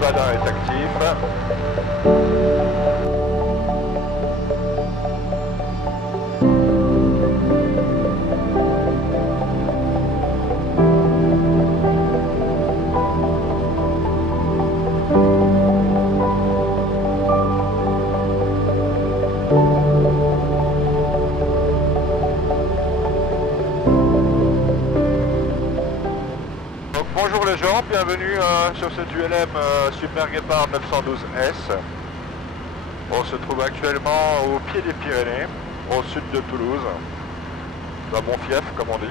badin est actif. Bonjour les gens, bienvenue sur cette ULM Super Guépard 912S. On se trouve actuellement au pied des Pyrénées, au sud de Toulouse, dans mon fief comme on dit.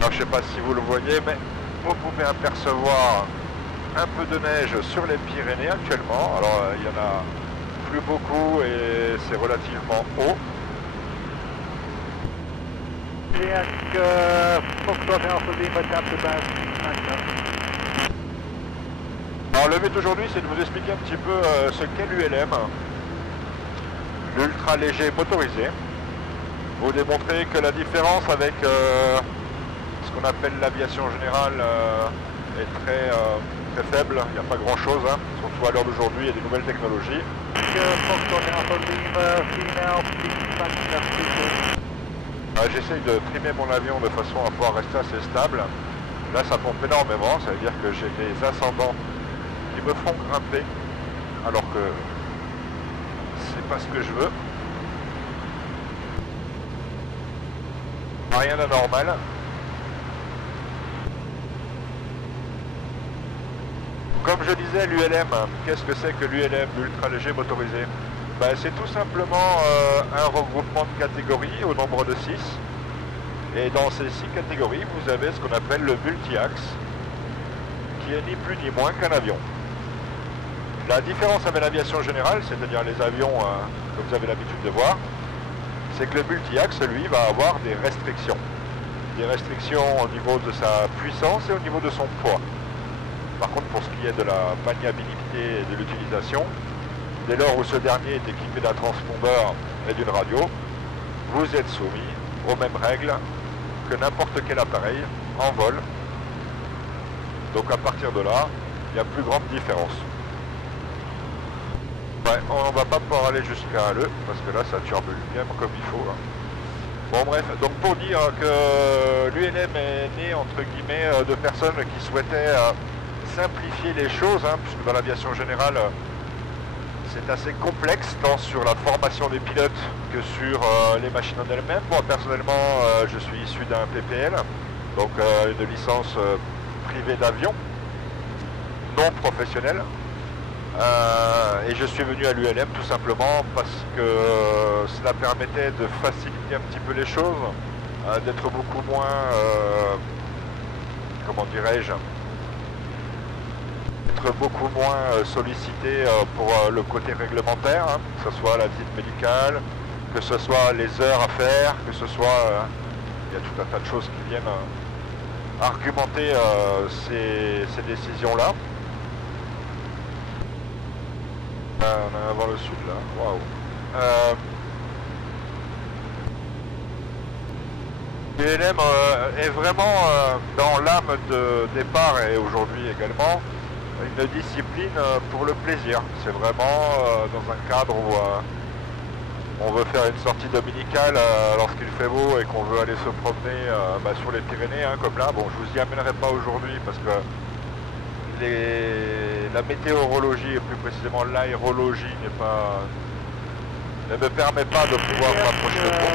Alors, je ne sais pas si vous le voyez, mais vous pouvez apercevoir un peu de neige sur les Pyrénées actuellement. Alors il y en a plus beaucoup et c'est relativement haut. Alors le but aujourd'hui c'est de vous expliquer un petit peu ce qu'est l'ULM, l'ultra léger motorisé. Vous démontrer que la différence avec ce qu'on appelle l'aviation générale est très faible, il n'y a pas grand chose, hein. Surtout à l'heure d'aujourd'hui, il y a des nouvelles technologies. J'essaye de trimer mon avion de façon à pouvoir rester assez stable. Là ça pompe énormément, ça veut dire que j'ai des ascendants qui me font grimper alors que c'est pas ce que je veux. Rien d'anormal. Comme je disais, l'ULM, qu'est-ce que c'est que l'ULM, l'ultra léger motorisé? Ben, c'est tout simplement un regroupement de catégories au nombre de 6. Et dans ces 6 catégories, vous avez ce qu'on appelle le multi-axe, qui est ni plus ni moins qu'un avion. La différence avec l'aviation générale, c'est-à-dire les avions que vous avez l'habitude de voir, c'est que le multi-axe, lui, va avoir des restrictions. Des restrictions au niveau de sa puissance et au niveau de son poids. Par contre, pour ce qui est de la maniabilité et de l'utilisation, dès lors où ce dernier est équipé d'un transpondeur et d'une radio, vous êtes soumis aux mêmes règles que n'importe quel appareil en vol. Donc à partir de là, il n'y a plus grande différence. Ouais, on ne va pas pouvoir aller jusqu'à Le, parce que là ça turbule bien comme il faut. Hein. Bon bref, donc pour dire que l'ULM est né entre guillemets de personnes qui souhaitaient simplifier les choses, hein, puisque dans l'aviation générale, c'est assez complexe, tant sur la formation des pilotes que sur les machines en elles-mêmes. Moi, personnellement, je suis issu d'un PPL, donc une licence privée d'avion, non professionnelle. Et je suis venu à l'ULM tout simplement parce que cela permettait de faciliter un petit peu les choses, d'être beaucoup moins, comment dirais-je, beaucoup moins sollicité pour le côté réglementaire, hein, que ce soit la visite médicale, que ce soit les heures à faire, que ce soit... il y a tout un tas de choses qui viennent argumenter ces décisions-là. On a avant le sud là, waouh. l'ULM est vraiment dans l'âme de départ et aujourd'hui également une discipline pour le plaisir. C'est vraiment dans un cadre où on veut faire une sortie dominicale lorsqu'il fait beau et qu'on veut aller se promener sur les Pyrénées, hein, comme là. Bon, je vous y amènerai pas aujourd'hui parce que la météorologie et plus précisément l'aérologie ne me permet pas de pouvoir m'approcher de vous.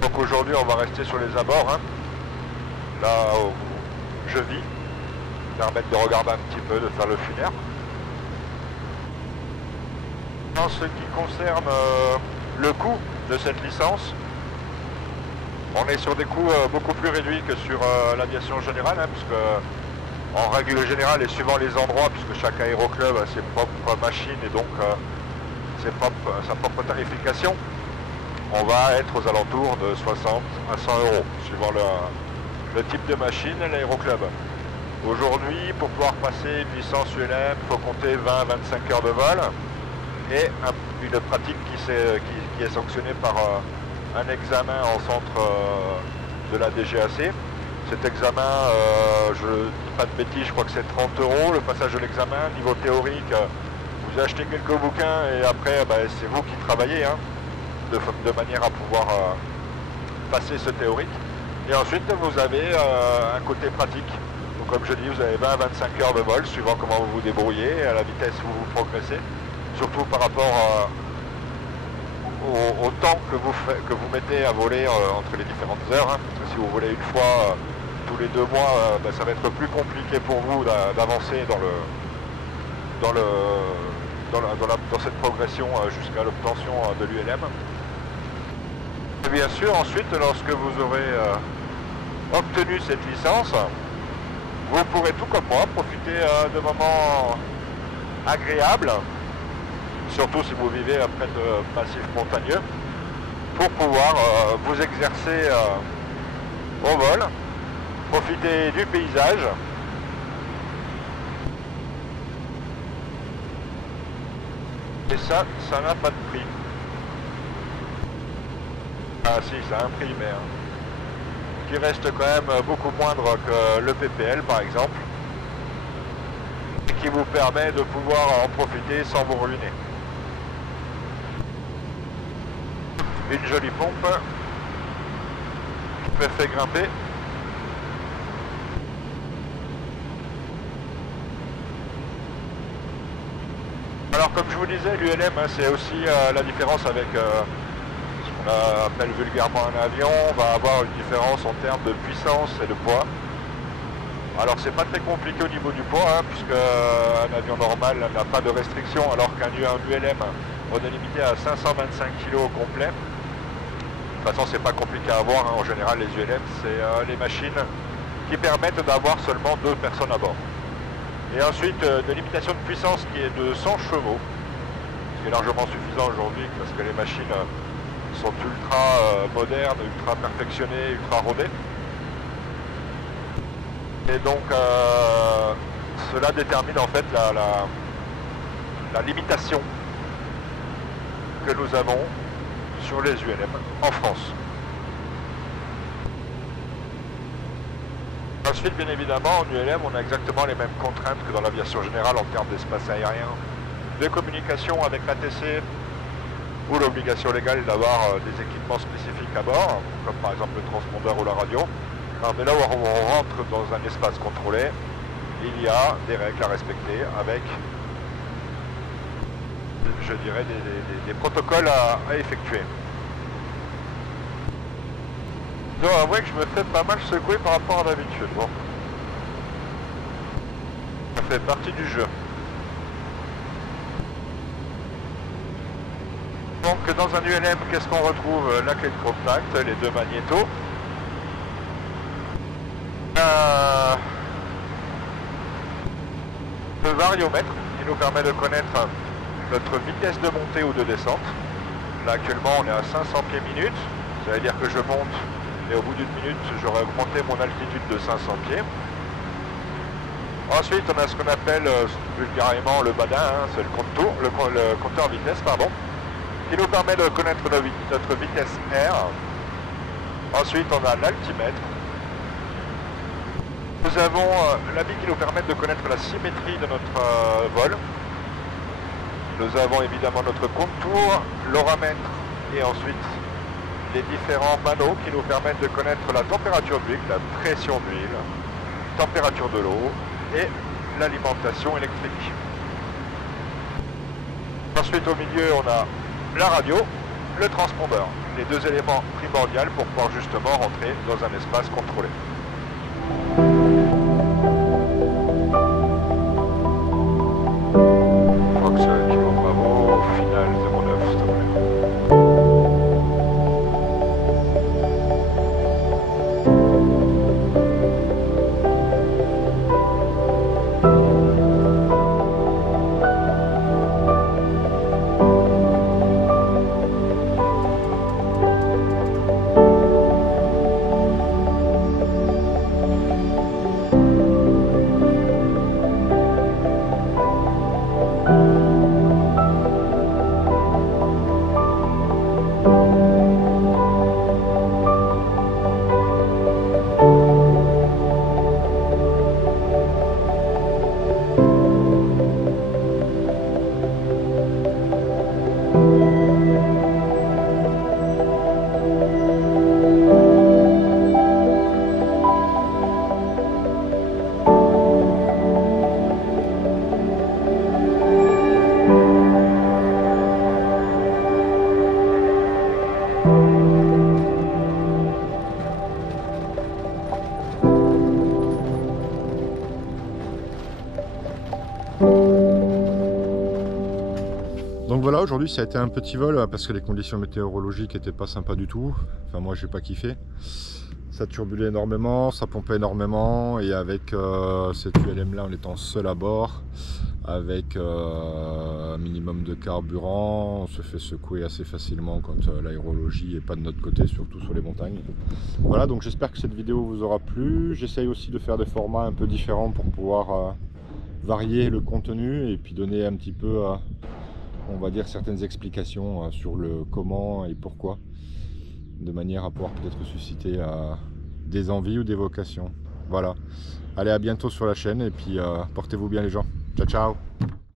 Donc aujourd'hui on va rester sur les abords, hein, là où je vis, permettre de regarder un petit peu, de faire le funèbre. En ce qui concerne le coût de cette licence, on est sur des coûts beaucoup plus réduits que sur l'aviation générale, hein, puisque en règle générale et suivant les endroits, puisque chaque aéroclub a ses propres machines et donc sa propre tarification, on va être aux alentours de 60 à 100 euros, suivant le type de machine et l'aéroclub. Aujourd'hui, pour pouvoir passer une licence ULM, il faut compter 20-25 heures de vol. et une pratique qui est sanctionnée par un examen en centre de la DGAC. Cet examen, je ne dis pas de bêtises, je crois que c'est 30 €, le passage de l'examen. Niveau théorique, vous achetez quelques bouquins et après c'est vous qui travaillez hein, de manière à pouvoir passer ce théorique. Et ensuite vous avez un côté pratique. Donc comme je dis, vous avez 20-25 heures de vol, suivant comment vous vous débrouillez, à la vitesse où vous progressez. Surtout par rapport au temps que vous mettez à voler entre les différentes heures. Hein. Parce que si vous volez une fois tous les 2 mois, ça va être plus compliqué pour vous d'avancer dans cette progression jusqu'à l'obtention de l'ULM. Et bien sûr, ensuite, lorsque vous aurez obtenu cette licence, vous pourrez tout comme moi profiter de moments agréables, surtout si vous vivez près de massifs montagneux, pour pouvoir vous exercer au vol, profiter du paysage. Et ça n'a pas de prix. Ah si, ça a un prix, mais qui reste quand même beaucoup moindre que le PPL par exemple, et qui vous permet de pouvoir en profiter sans vous ruiner. Une jolie pompe qui me fait grimper. Alors comme je vous disais, l'ULM hein, c'est aussi la différence avec ce qu'on appelle vulgairement un avion. On va avoir une différence en termes de puissance et de poids. Alors c'est pas très compliqué au niveau du poids, hein, puisque un avion normal n'a pas de restriction, alors qu'un ULM, on est limité à 525 kg au complet. De toute façon c'est pas compliqué à avoir, hein. En général les ULM c'est les machines qui permettent d'avoir seulement 2 personnes à bord. Et ensuite de limitation de puissance qui est de 100 chevaux, ce qui est largement suffisant aujourd'hui parce que les machines sont ultra modernes, ultra perfectionnées, ultra rodées. Et donc cela détermine en fait la limitation que nous avons sur les ULM en France. Ensuite, bien évidemment, en ULM, on a exactement les mêmes contraintes que dans l'aviation générale en termes d'espace aérien, de communication avec l'ATC ou l'obligation légale d'avoir des équipements spécifiques à bord, comme par exemple le transpondeur ou la radio. Non, mais là où on rentre dans un espace contrôlé, il y a des règles à respecter avec, je dirais, des protocoles à effectuer. Je dois avouer que je me fais pas mal secouer par rapport à d'habitude. Bon. Ça fait partie du jeu. Donc dans un ULM, qu'est-ce qu'on retrouve? La clé de contact, les 2 magnétos. Le variomètre qui nous permet de connaître notre vitesse de montée ou de descente. Là actuellement on est à 500 pieds minutes, ça veut dire que je monte et au bout d'une minute j'aurai augmenté mon altitude de 500 pieds. Ensuite on a ce qu'on appelle vulgairement le badin, hein, c'est le compteur vitesse pardon, qui nous permet de connaître notre vitesse R. Ensuite on a l'altimètre. Nous avons l'habit qui nous permet de connaître la symétrie de notre vol. Nous avons évidemment notre contour, l'oramètre et ensuite les différents manos qui nous permettent de connaître la température d'huile, la pression d'huile, température de l'eau et l'alimentation électrique. Ensuite au milieu on a la radio, le transpondeur, les 2 éléments primordiaux pour pouvoir justement rentrer dans un espace contrôlé. Fox Kilo Bravo, final 09 s'il te plaît. Donc voilà, aujourd'hui ça a été un petit vol parce que les conditions météorologiques n'étaient pas sympas du tout. Enfin moi j'ai pas kiffé. Ça turbulait énormément, ça pompait énormément et avec cette ULM là en étant seul à bord, avec un minimum de carburant, on se fait secouer assez facilement quand l'aérologie n'est pas de notre côté, surtout sur les montagnes. Voilà, donc j'espère que cette vidéo vous aura plu. J'essaye aussi de faire des formats un peu différents pour pouvoir varier le contenu et puis donner un petit peu, on va dire, certaines explications sur le comment et pourquoi, de manière à pouvoir peut-être susciter des envies ou des vocations. Voilà. Allez, à bientôt sur la chaîne et puis portez-vous bien les gens. Ciao, ciao.